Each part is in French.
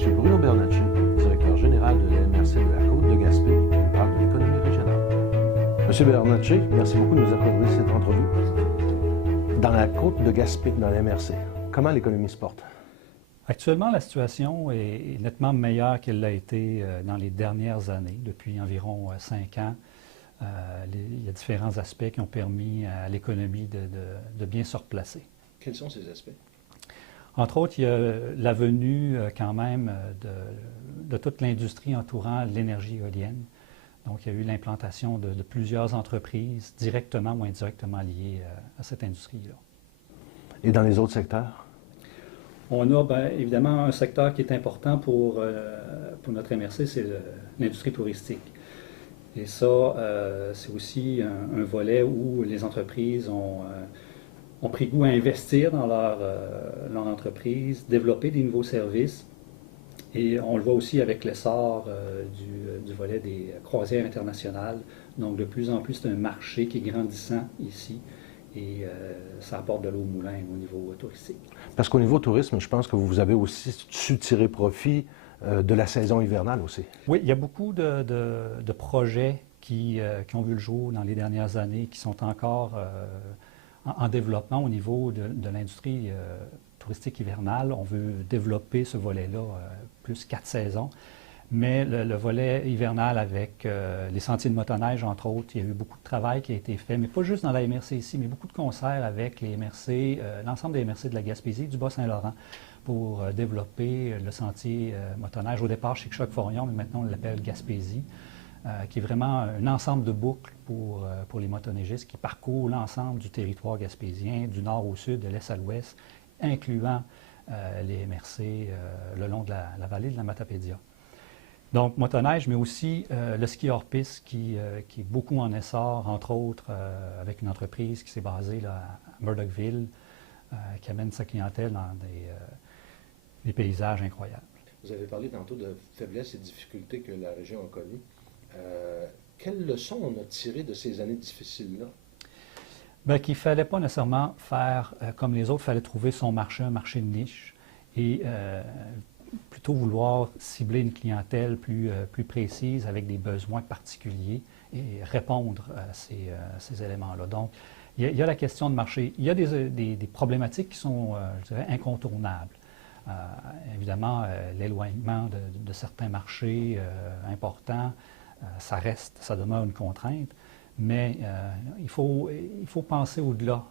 M. Bruno Bernatchez, directeur général de la MRC de la Côte de Gaspé, qui nous parle de l'économie régionale. M. Bernatchez, merci beaucoup de nous accorder cette entrevue. Dans la Côte de Gaspé, dans la MRC, comment l'économie se porte? Actuellement, la situation est nettement meilleure qu'elle l'a été dans les dernières années. Depuis environ 5 ans, il y a différents aspects qui ont permis à l'économie de bien se replacer. Quels sont ces aspects? Entre autres, il y a la venue quand même de toute l'industrie entourant l'énergie éolienne. Donc, il y a eu l'implantation de plusieurs entreprises directement ou indirectement liées à cette industrie-là. Et dans les autres secteurs? On a évidemment un secteur qui est important pour notre MRC, c'est l'industrie touristique. Et ça, c'est aussi un volet où les entreprises ont pris goût à investir dans leur entreprise, développer des nouveaux services. Et on le voit aussi avec l'essor du volet des croisières internationales. Donc, de plus en plus, c'est un marché qui est grandissant ici et ça apporte de l'eau au moulin au niveau touristique. Parce qu'au niveau tourisme, je pense que vous avez aussi su tirer profit de la saison hivernale aussi. Oui, il y a beaucoup de projets qui ont vu le jour dans les dernières années, qui sont encore en développement au niveau de l'industrie touristique hivernale. On veut développer ce volet-là, plus 4 saisons. Mais le volet hivernal avec les sentiers de motoneige, entre autres, il y a eu beaucoup de travail qui a été fait, mais pas juste dans la MRC ici, mais beaucoup de concerts avec les MRC, l'ensemble des MRC de la Gaspésie, du Bas-Saint-Laurent, pour développer le sentier motoneige. Au départ, chez Choc-Forillon, mais maintenant on l'appelle Gaspésie, qui est vraiment un ensemble de boucles pour les motoneigistes qui parcourent l'ensemble du territoire gaspésien, du nord au sud, de l'est à l'ouest, incluant les MRC le long de la vallée de la Matapédia. Donc, motoneige, mais aussi le ski hors-piste qui est beaucoup en essor, entre autres avec une entreprise qui s'est basée là, à Murdochville, qui amène sa clientèle dans des paysages incroyables. Vous avez parlé tantôt de faiblesses et difficultés que la région a connues. Quelles leçons on a tirées de ces années difficiles-là? Bien, qu'il ne fallait pas nécessairement faire comme les autres, il fallait trouver son marché, un marché de niche, et plutôt vouloir cibler une clientèle plus précise avec des besoins particuliers et répondre à ces éléments-là. Donc, il y a la question de marché. Il y a des problématiques qui sont, je dirais, incontournables. Évidemment, l'éloignement de certains marchés importants, ça demeure une contrainte, mais il faut penser au-delà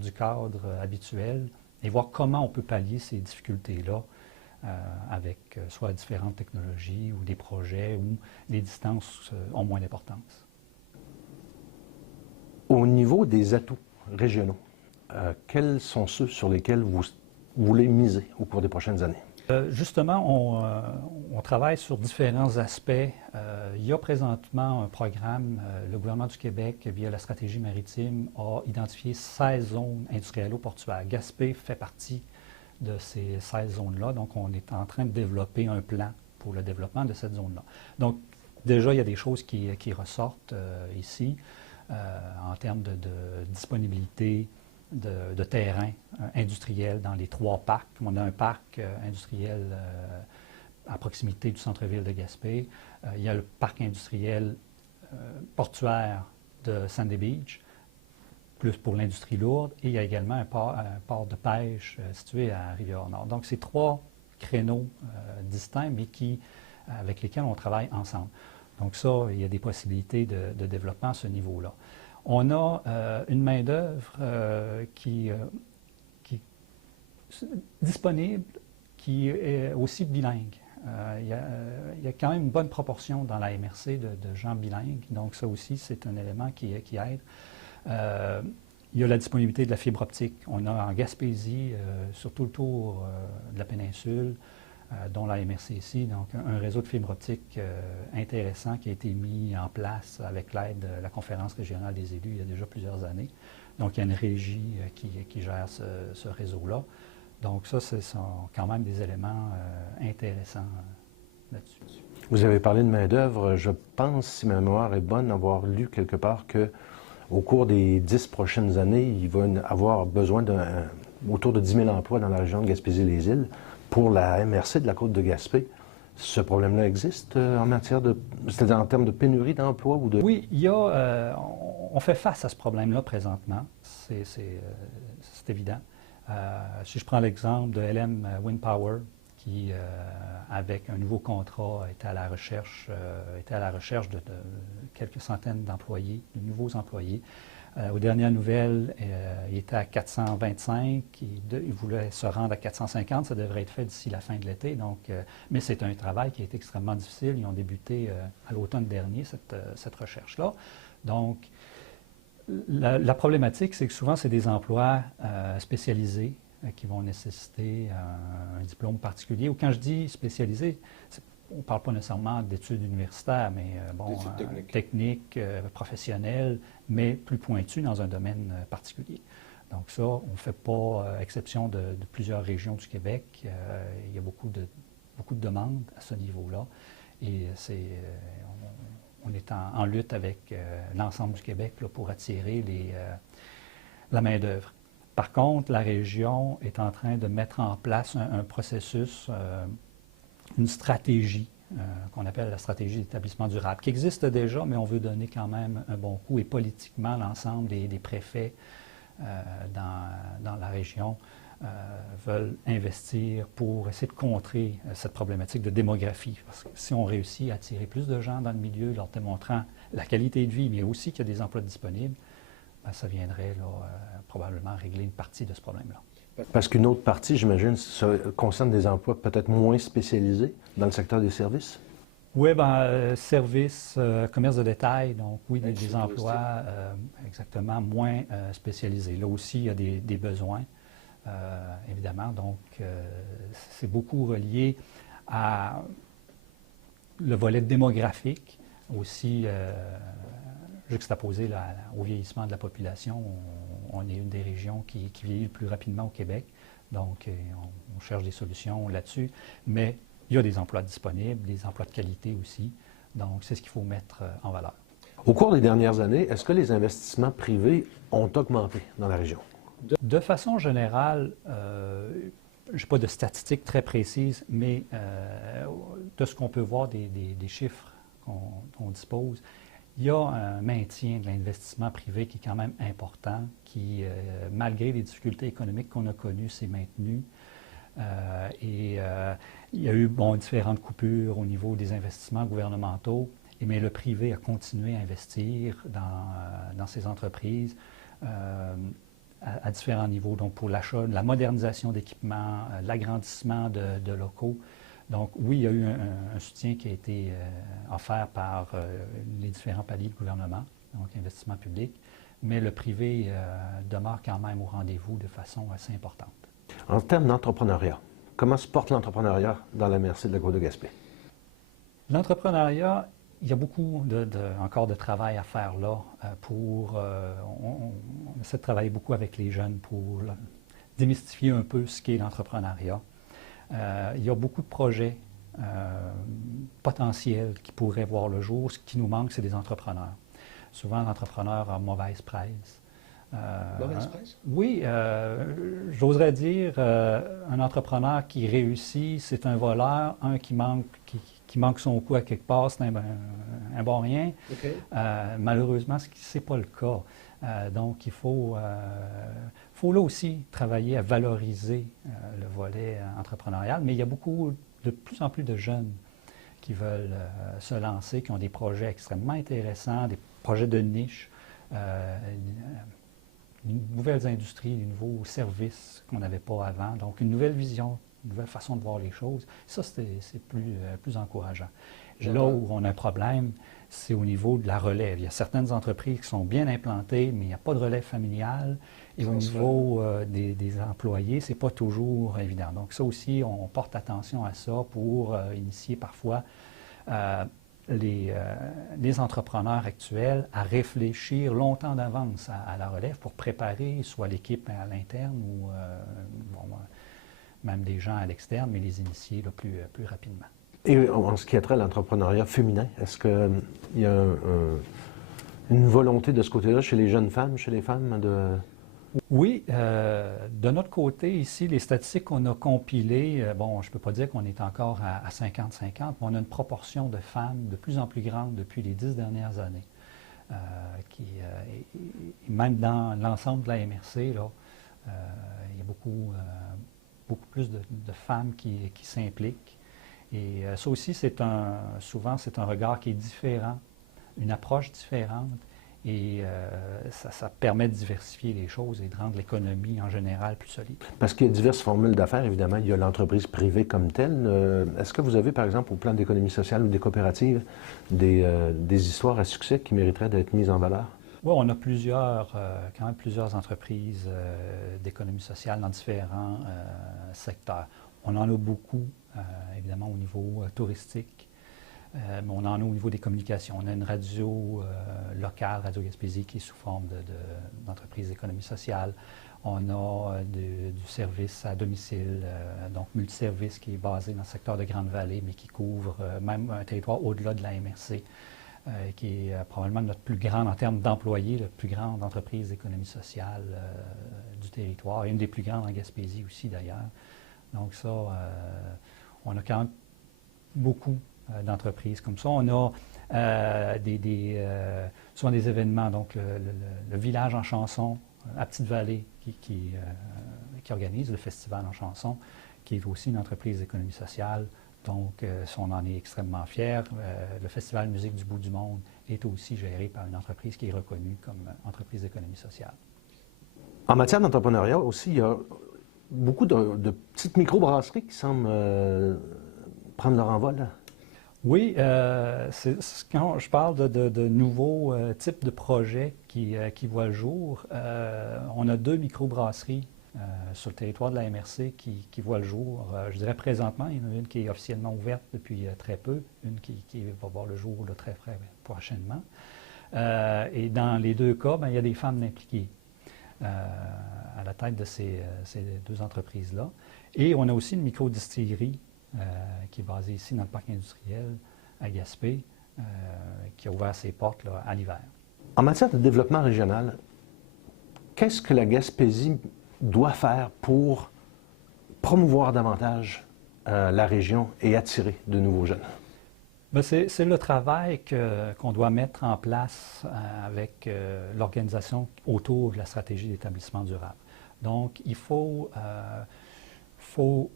du cadre habituel et voir comment on peut pallier ces difficultés-là avec soit différentes technologies ou des projets où les distances ont moins d'importance. Au niveau des atouts régionaux, quels sont ceux sur lesquels vous voulez miser au cours des prochaines années? Justement, on travaille sur différents aspects. Il y a présentement un programme, le gouvernement du Québec, via la stratégie maritime, a identifié 16 zones industrielles-portuaires. Gaspé fait partie de ces 16 zones-là, donc on est en train de développer un plan pour le développement de cette zone-là. Donc, déjà, il y a des choses qui ressortent ici en termes de disponibilité, de terrain industriel dans les 3 parcs. On a un parc industriel à proximité du centre-ville de Gaspé. Il y a le parc industriel portuaire de Sandy Beach, plus pour l'industrie lourde, et il y a également un port de pêche situé à Rivière-Nord. Donc, c'est 3 créneaux distincts, mais avec lesquels on travaille ensemble. Donc ça, il y a des possibilités de développement à ce niveau-là. On a une main-d'œuvre qui est disponible, qui est aussi bilingue. Il y a quand même une bonne proportion dans la MRC de gens bilingues, donc ça aussi, c'est un élément qui aide. Il y a la disponibilité de la fibre optique. On a en Gaspésie, sur tout le tour de la péninsule, dont la MRC ici, donc un réseau de fibre optique intéressant qui a été mis en place avec l'aide de la Conférence régionale des élus il y a déjà plusieurs années. Donc, il y a une régie qui gère ce réseau-là. Donc, ça, ce sont quand même des éléments intéressants là-dessus. Vous avez parlé de main-d'œuvre. Je pense, si ma mémoire est bonne, avoir lu quelque part qu'au cours des 10 prochaines années, il va avoir besoin autour de 10 000 emplois dans la région de Gaspésie-les-Îles. pour la MRC de la Côte de Gaspé, ce problème-là existe en matière de... c'est-à-dire en termes de pénurie d'emploi ou de... Oui, on fait face à ce problème-là présentement, c'est évident. Si je prends l'exemple de LM Wind Power, qui, avec un nouveau contrat, était à la recherche de quelques centaines d'employés, de nouveaux employés. Aux dernières nouvelles, il était à 425, il voulait se rendre à 450, ça devrait être fait d'ici la fin de l'été. Mais c'est un travail qui est extrêmement difficile. Ils ont débuté à l'automne dernier, cette recherche-là. Donc, la problématique, c'est que souvent, c'est des emplois spécialisés qui vont nécessiter un diplôme particulier. Ou quand je dis spécialisé, on ne parle pas nécessairement d'études universitaires, mais techniques, professionnelles, mais plus pointues dans un domaine particulier. Donc ça, on ne fait pas exception de plusieurs régions du Québec. Il y a beaucoup de demandes à ce niveau-là. Et on est en lutte avec l'ensemble du Québec là, pour attirer la main-d'œuvre. Par contre, la région est en train de mettre en place un processus, une stratégie qu'on appelle la stratégie d'établissement durable, qui existe déjà, mais on veut donner quand même un bon coup. Et politiquement, l'ensemble des préfets dans la région veulent investir pour essayer de contrer cette problématique de démographie. Parce que si on réussit à attirer plus de gens dans le milieu, leur démontrant la qualité de vie, mais aussi qu'il y a des emplois disponibles, bien, ça viendrait là, probablement régler une partie de ce problème-là. Parce qu'une autre partie, j'imagine, concerne des emplois peut-être moins spécialisés dans le secteur des services? Oui, bien, services, commerce de détail, donc oui, des emplois exactement moins spécialisés. Là aussi, il y a des besoins, évidemment. Donc, c'est beaucoup relié à le volet démographique, aussi juxtaposé au vieillissement de la population. On est une des régions qui vieillit le plus rapidement au Québec, donc on cherche des solutions là-dessus. Mais il y a des emplois disponibles, des emplois de qualité aussi, donc c'est ce qu'il faut mettre en valeur. Au cours des dernières années, est-ce que les investissements privés ont augmenté dans la région? De façon générale, je n'ai pas de statistiques très précises, mais de ce qu'on peut voir des chiffres qu'on dispose, il y a un maintien de l'investissement privé qui est quand même important, qui, malgré les difficultés économiques qu'on a connues, s'est maintenu. Il y a eu différentes coupures au niveau des investissements gouvernementaux, mais le privé a continué à investir dans ces entreprises à différents niveaux, donc pour l'achat, la modernisation d'équipements, l'agrandissement de locaux. Donc oui, il y a eu un soutien qui a été offert par les différents paliers de gouvernement, donc investissement public, mais le privé demeure quand même au rendez-vous de façon assez importante. En termes d'entrepreneuriat, comment se porte l'entrepreneuriat dans la MRC de la Côte de Gaspé? L'entrepreneuriat, il y a beaucoup encore de travail à faire là. On essaie de travailler beaucoup avec les jeunes pour démystifier un peu ce qu'est l'entrepreneuriat. Il y a beaucoup de projets potentiels qui pourraient voir le jour. Ce qui nous manque, c'est des entrepreneurs. Souvent, l'entrepreneur a mauvaise presse. Mauvaise presse? Oui, j'oserais dire un entrepreneur qui réussit, c'est un voleur, un qui manque son coup à quelque part, c'est un bon rien. Okay. Malheureusement, ce n'est pas le cas. Donc, il faut là aussi travailler à valoriser le volet entrepreneurial, mais il y a de plus en plus de jeunes qui veulent se lancer, qui ont des projets extrêmement intéressants, des projets de niche, de nouvelles industries, de nouveaux services qu'on n'avait pas avant. Donc, une nouvelle vision, une nouvelle façon de voir les choses. Ça, c'est plus encourageant. Là où on a un problème, c'est au niveau de la relève. Il y a certaines entreprises qui sont bien implantées, mais il n'y a pas de relève familiale. Et au niveau des employés, ce n'est pas toujours évident. Donc ça aussi, on porte attention à ça pour initier parfois les entrepreneurs actuels à réfléchir longtemps d'avance à la relève pour préparer soit l'équipe à l'interne ou même des gens à l'externe, mais les initier là, plus rapidement. Et en ce qui a trait à l'entrepreneuriat féminin, est-ce qu'il y a une volonté de ce côté-là chez les jeunes femmes, chez les femmes, Oui, de notre côté, ici, les statistiques qu'on a compilées, bon, je ne peux pas dire qu'on est encore à 50-50, mais on a une proportion de femmes de plus en plus grande depuis les 10 dernières années. Et même dans l'ensemble de la MRC, là, il y a beaucoup plus de femmes qui s'impliquent. Et ça aussi, souvent, c'est un regard qui est différent, une approche différente. Et ça permet de diversifier les choses et de rendre l'économie en général plus solide. Parce qu'il y a diverses formules d'affaires, évidemment. Il y a l'entreprise privée comme telle. Est-ce que vous avez, par exemple, au plan d'économie sociale ou des coopératives, des histoires à succès qui mériteraient d'être mises en valeur? Oui, on a quand même plusieurs entreprises d'économie sociale dans différents secteurs. On en a beaucoup, évidemment, au niveau touristique. Mais on en a au niveau des communications. On a une radio locale, Radio Gaspésie, qui est sous forme d'entreprise d'économie sociale. On a du service à domicile, donc multiservice, qui est basé dans le secteur de Grande-Vallée, mais qui couvre même un territoire au-delà de la MRC, qui est probablement notre plus grande, en termes d'employés, la plus grande entreprise d'économie sociale du territoire, et une des plus grandes en Gaspésie aussi, d'ailleurs. Donc ça, on a quand même beaucoup d'entreprises comme ça. On a souvent des événements, donc le village en chanson à Petite-Vallée qui organise le festival en chanson, qui est aussi une entreprise d'économie sociale. Donc, on en est extrêmement fiers. Le Festival Musique du bout du monde est aussi géré par une entreprise qui est reconnue comme entreprise d'économie sociale. En matière d'entrepreneuriat aussi, il y a beaucoup de petites microbrasseries qui semblent prendre leur envol. Oui, quand je parle de nouveaux types de projets qui voient le jour, on a 2 microbrasseries sur le territoire de la MRC qui voient le jour. Je dirais présentement, il y en a une qui est officiellement ouverte depuis très peu, une qui va voir le jour là, très prochainement. Et dans les 2 cas, il y a des femmes impliquées à la tête de ces 2 entreprises-là. Et on a aussi une microdistillerie qui est basé ici dans le parc industriel à Gaspé, qui a ouvert ses portes là, à l'hiver. En matière de développement régional, qu'est-ce que la Gaspésie doit faire pour promouvoir davantage la région et attirer de nouveaux jeunes? Bien, c'est le travail qu'on doit mettre en place avec l'organisation autour de la stratégie d'établissement durable. Donc, il faut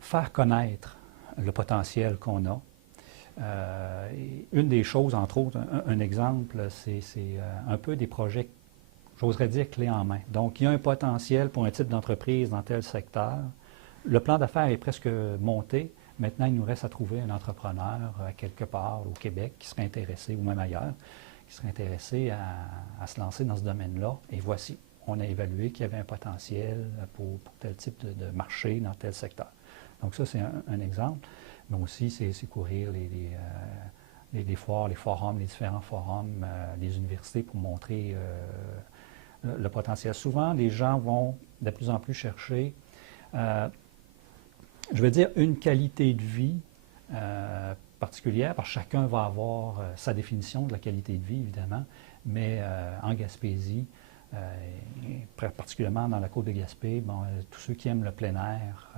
faire connaître le potentiel qu'on a. Une des choses, entre autres, un exemple, c'est un peu des projets, j'oserais dire, clés en main. Donc, il y a un potentiel pour un type d'entreprise dans tel secteur. Le plan d'affaires est presque monté. Maintenant, il nous reste à trouver un entrepreneur quelque part au Québec qui serait intéressé, ou même ailleurs, qui serait intéressé à se lancer dans ce domaine-là. Et voici, on a évalué qu'il y avait un potentiel pour tel type de marché dans tel secteur. Donc ça, c'est un exemple. Mais aussi, c'est courir les foires, les forums, les différents forums, les universités pour montrer le potentiel. Souvent, les gens vont de plus en plus chercher, je veux dire, une qualité de vie particulière, parce que chacun va avoir sa définition de la qualité de vie, évidemment, mais en Gaspésie, particulièrement dans la côte de Gaspé, bon, tous ceux qui aiment le plein air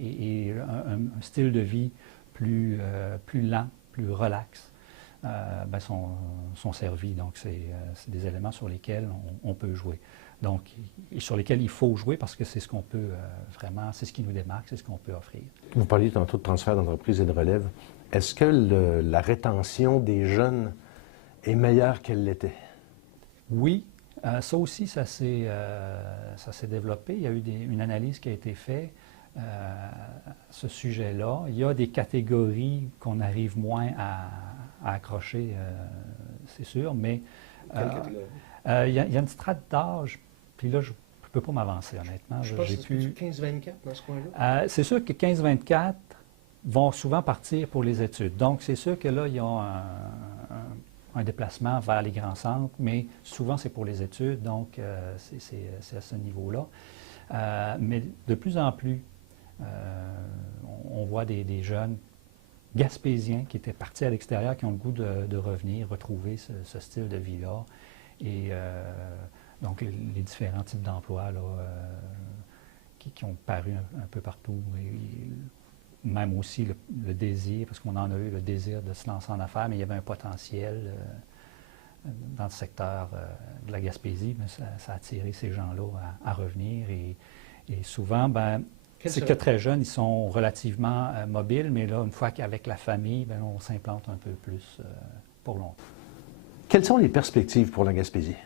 et un style de vie plus lent, plus relax, sont servis. Donc, c'est des éléments sur lesquels on peut jouer. Donc, et sur lesquels il faut jouer parce que c'est ce qu'on peut vraiment, c'est ce qui nous démarque, c'est ce qu'on peut offrir. Vous parliez tantôt de transfert d'entreprise et de relève. Est-ce que la rétention des jeunes est meilleure qu'elle l'était? Oui. Ça aussi, ça s'est développé. Il y a eu une analyse qui a été faite à ce sujet-là. Il y a des catégories qu'on arrive moins à accrocher, c'est sûr, mais il y a une strate d'âge, puis là, je ne peux pas m'avancer, honnêtement. Je pense que c'est 15-24 dans ce coin-là. C'est sûr que 15-24 vont souvent partir pour les études. Donc, c'est sûr que là, il y a un déplacement vers les grands centres, mais souvent c'est pour les études, donc c'est à ce niveau-là. Mais de plus en plus, on voit des jeunes gaspésiens qui étaient partis à l'extérieur, qui ont le goût de revenir, retrouver ce style de vie-là. Et Donc, les différents types d'emplois là, qui ont paru un peu partout. Et même aussi le désir, parce qu'on en a eu le désir de se lancer en affaires, mais il y avait un potentiel dans le secteur de la Gaspésie, mais ça a attiré ces gens-là à revenir. Et souvent, c'est que très jeunes, ils sont relativement mobiles, mais là, une fois qu'avec la famille, on s'implante un peu plus pour longtemps. Quelles sont les perspectives pour la Gaspésie?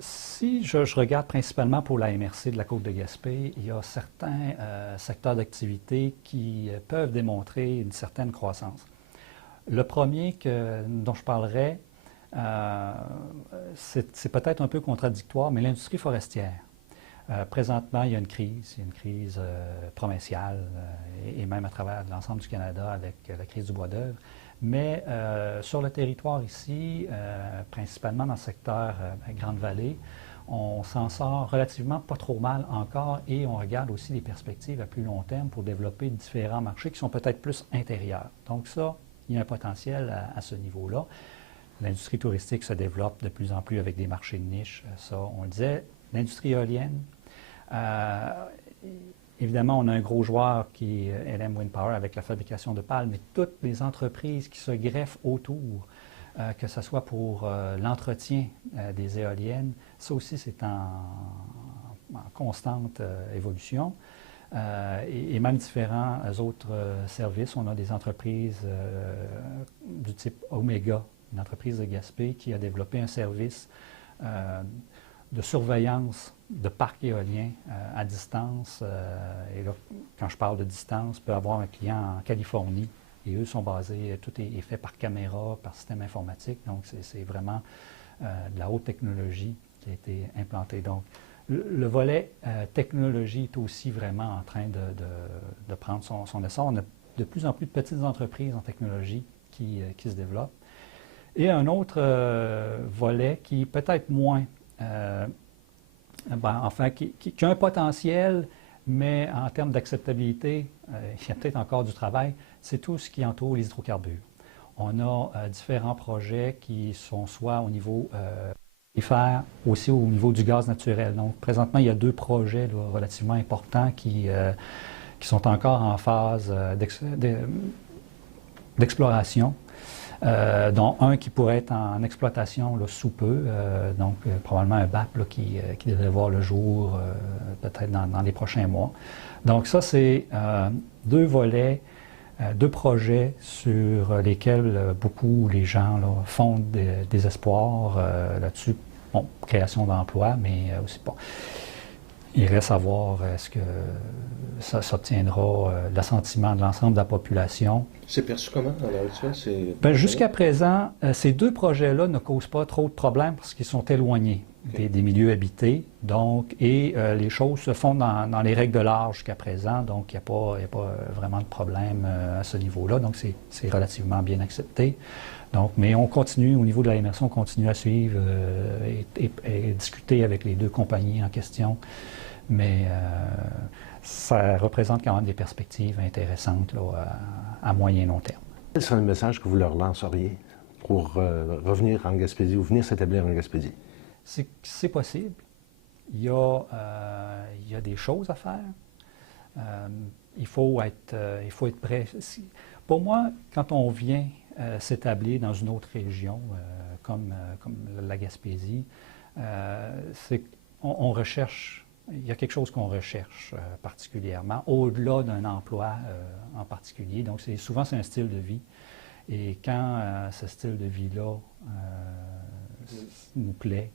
Si je regarde principalement pour la MRC de la Côte-de-Gaspé, il y a certains secteurs d'activité qui peuvent démontrer une certaine croissance. Le premier dont je parlerai, c'est peut-être un peu contradictoire, mais l'industrie forestière. Présentement, il y a une crise provinciale et même à travers l'ensemble du Canada avec la crise du bois d'œuvre. Mais sur le territoire ici, principalement dans le secteur Grande-Vallée, on s'en sort relativement pas trop mal encore et on regarde aussi les perspectives à plus long terme pour développer différents marchés qui sont peut-être plus intérieurs. Donc ça, il y a un potentiel à ce niveau-là. L'industrie touristique se développe de plus en plus avec des marchés de niche, ça on le disait. L'industrie éolienne, évidemment, on a un gros joueur qui est LM Wind Power avec la fabrication de pales, mais toutes les entreprises qui se greffent autour, que ce soit pour l'entretien des éoliennes, ça aussi c'est en constante évolution. Et même différents autres services. On a des entreprises du type Omega, une entreprise de Gaspé qui a développé un service de surveillance de parcs éoliens à distance. Et là, quand je parle de distance, peut avoir un client en Californie et eux sont basés, tout est fait par caméra, par système informatique. Donc, c'est vraiment de la haute technologie qui a été implantée. Donc, le volet technologie est aussi vraiment en train de prendre son essor. On a de plus en plus de petites entreprises en technologie qui se développent. Et un autre volet qui est peut-être moins, qui a un potentiel, mais en termes d'acceptabilité, il y a peut-être encore du travail, c'est tout ce qui entoure les hydrocarbures. On a différents projets qui sont soit au niveau aussi au niveau du gaz naturel. Donc, présentement, il y a 2 projets là, relativement importants qui sont encore en phase d'exploration, dont un qui pourrait être en exploitation là, sous peu, probablement un BAP là, qui devrait voir le jour peut-être dans les prochains mois. Donc ça, c'est 2 volets, 2 projets sur lesquels beaucoup les gens là, font des espoirs là-dessus. Bon, création d'emplois, mais aussi pas. Il reste à voir est-ce que ça obtiendra l'assentiment de l'ensemble de la population. C'est perçu comment à l'heure actuelle? Jusqu'à présent, ces 2 projets-là ne causent pas trop de problèmes parce qu'ils sont éloignés des milieux habités. Donc, et les choses se font dans les règles de l'art jusqu'à présent. Donc, il n'y a pas vraiment de problème à ce niveau-là. Donc, c'est relativement bien accepté. Donc, mais on continue, au niveau de la MRC, on continue à suivre et discuter avec les 2 compagnies en question. Mais ça représente quand même des perspectives intéressantes là, à moyen et long terme. Quel serait le message que vous leur lanceriez pour revenir en Gaspésie ou venir s'établir en Gaspésie? C'est possible. Il y a des choses à faire. Il faut être prêt. Pour moi, quand on vient s'établir dans une autre région, comme la Gaspésie, c'est qu'on recherche, il y a quelque chose qu'on recherche particulièrement, au-delà d'un emploi en particulier. Donc, souvent, c'est un style de vie. Et quand ce style de vie-là nous plaît,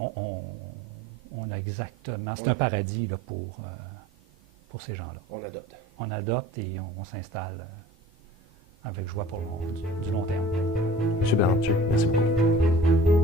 on a exactement... C'est un paradis là, pour ces gens-là. On adopte. On adopte et on s'installe avec joie pour du long terme. M. Bernatchez, merci beaucoup.